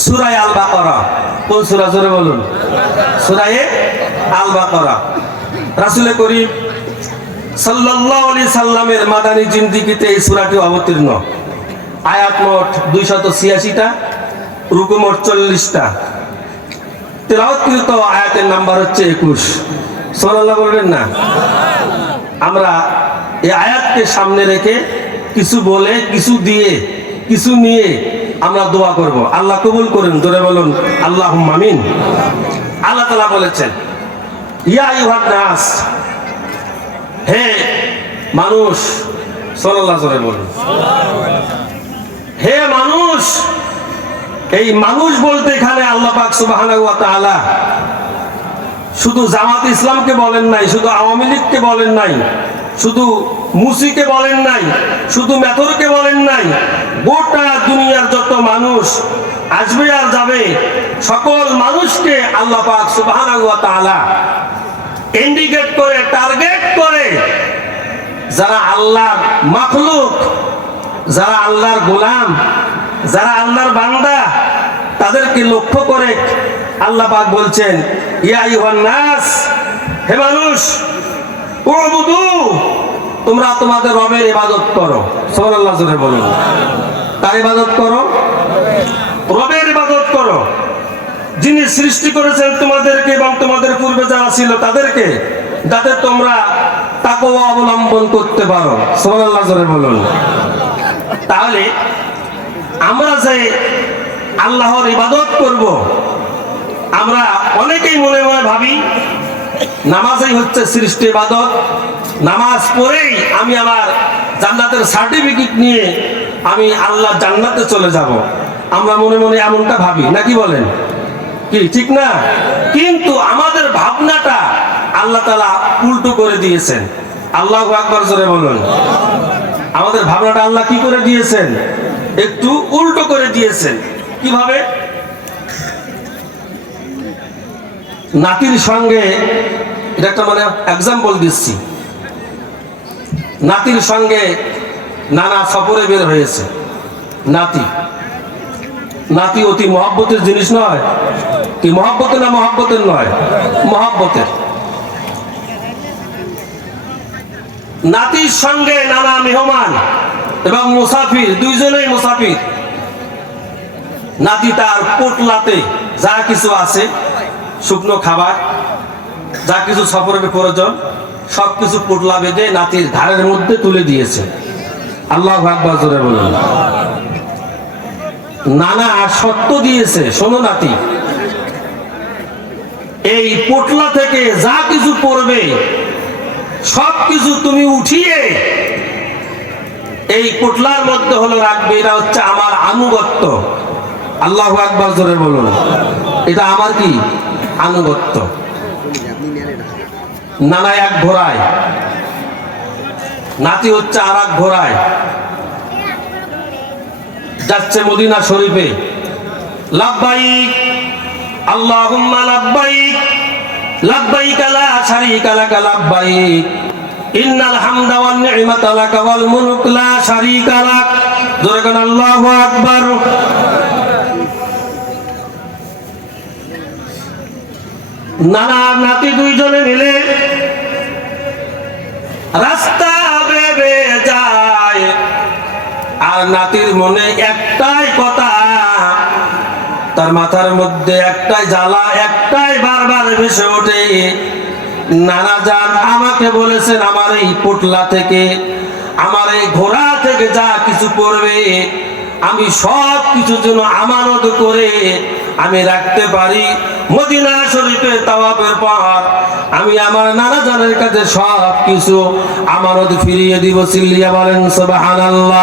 সূরা আল বাকারা। কোন সূরা জোরে বলুন? সূরা আল বাকারা। রাসূল করিম সাল্লাল্লাহু আলাইহি সাল্লামের মাদানী জিন্দেগিতে এই সূরাটি অবতীর্ণ। আয়াত মোট 286টা, রুকু মোট 40টা। তেলাওয়াতকৃত আয়াতের নাম্বার হচ্ছে 21। সুবহানাল্লাহ বলবেন না? আমরা এই আয়াতকে সামনে রেখে কিছু বলে, কিছু দিয়ে, কিছু নিয়ে আমরা দোয়া করব। আল্লাহ কবুল করেন। জোরে বলুন আল্লাহুম্মা আমিন। আল্লাহ তাআলা বলেছেন, ইয়া আইয়ুহান নাস, হে মানুষ। সাল্লাল্লাহু জোরে বলুন, হে মানুষ। এই মানুষ বলতে এখানে আল্লাহ পাক সুবহানাহু ওয়া তাআলা শুধু জামাত ইসলামকে বলেন নাই, শুধু আওয়ামী লীগকে বলেন নাই, শুধু মুসিকে বলেন নাই, শুধু মেথরকে বলেন নাই। গোটা দুনিয়ার যত মানুষ আসবে আর যাবে, সকল মানুষকে আল্লাহ পাক সুবহানাহু ওয়া তাআলা ইন্ডিকেট করে, টার্গেট করে, যারা আল্লাহর মাখলুক, যারা আল্লাহর গোলাম, যারা আল্লাহর বান্দা, তাদেরকে লক্ষ্য করে আল্লাহ পাক বলছেন, ইয়া আইয়ুহান নাস, হে মানুষ, উবুদু, তোমরা তোমাদের রবের ইবাদত করো। সুবহানাল্লাহ জোরে বলুন। কার ইবাদত করো? রবের ইবাদত করো, যিনি সৃষ্টি করেছেন তোমাদেরকে এবং তোমাদের পূর্বে যারা ছিল তাদেরকে, যাতে তোমরা তাকওয়া অবলম্বন করতে পারো। সুবহানাল্লাহ জোরে বলুন। তাহলে আমরা যে আল্লাহর ইবাদত করব, আমরা অনেকেই মনে মনে ভাবি নামাজই হচ্ছে সৃষ্টি ইবাদত, নামাজ পড়েই আমি আমার জান্নাতের সার্টিফিকেট নিয়ে আমি আল্লাহ জান্নাতে চলে যাব। আমরা মনে মনে এমনটা ভাবি, নাকি বলেন? কি ঠিক না? কিন্তু আমাদের ভাবনাটা আল্লাহ তাআলা উল্টো করে দিয়েছেন। আল্লাহু আকবার জোরে বলুন। আমাদের ভাবনাটা আল্লাহ কি করে দিয়েছেন? একটু উল্টো করে দিয়েছেন। কিভাবে? নাতির সঙ্গে, এটা একটা মানে এক্সাম্পল দিচ্ছি। নাতির সঙ্গে নানা সফরে বের হয়েছে। নাতি অতি মহব্বতের জিনিস নয় কি? মহব্বতের না মহব্বতের নয়? মহব্বতের। নাতির সঙ্গে নানা মেহমান এবং মুসাফির, দুইজনেই মুসাফির। নাতি তার পোটলাতে যা কিছু আছে, শুকনো খাবার, যা কিছু সফরের প্রয়োজন, সবকিছু পোটলা বেঁধে নাতির ঘাড়ের মধ্যে তুলে দিয়েছে। আল্লাহু আকবার জোরে বলুন। নানা শর্ত দিয়েছে, শোনো নাতি, এই পোটলা থেকে যা কিছু পড়বে সবকিছু তুমি উঠিয়ে এই পোটলার মধ্যে হলো রাখবে। এটা হচ্ছে আমার আনুগত্য। আল্লাহু আকবার জোরে বলুন। এটা আমার কি? আনুগত্য। নানা এক ঘোড়ায়, নাতি হচ্ছে আর এক ঘোড়ায়, যাচ্ছে মদিনা শরীফে। লাব্বাইক আল্লাহুম্মা লাব্বাইক, লাব্বাইক লা শারীকা লাক লাব্বাইক, ইন্নাল হামদা ওয়ান নি'মাতা লাক ওয়াল মুলক লা শারীকা লাক। জোরে বলুন আল্লাহু আকবার। নানা নাতি দুইজনে মিলে রাস্তা বেয়ে যায়, আর নাতির মনে একটাই কথা, তার মাথার মধ্যে একটাই জ্বালা, একটাই বারবার ভেসে ওঠে, নানা জান আমাকে বলেছেন আমার এই পোটলা থেকে, আমার এই ঘোড়া থেকে যা কিছু পড়বে আমি সব কিছু যেন আমানত করে আমি রাখতে পারি। মদিনা শরীফে তাওয়াফের পর আমি আমার নানা জানের কাছে সব কিছু আমানত ফিরিয়ে দিব। চিল্লিয়া বলেন সুবহানাল্লাহ।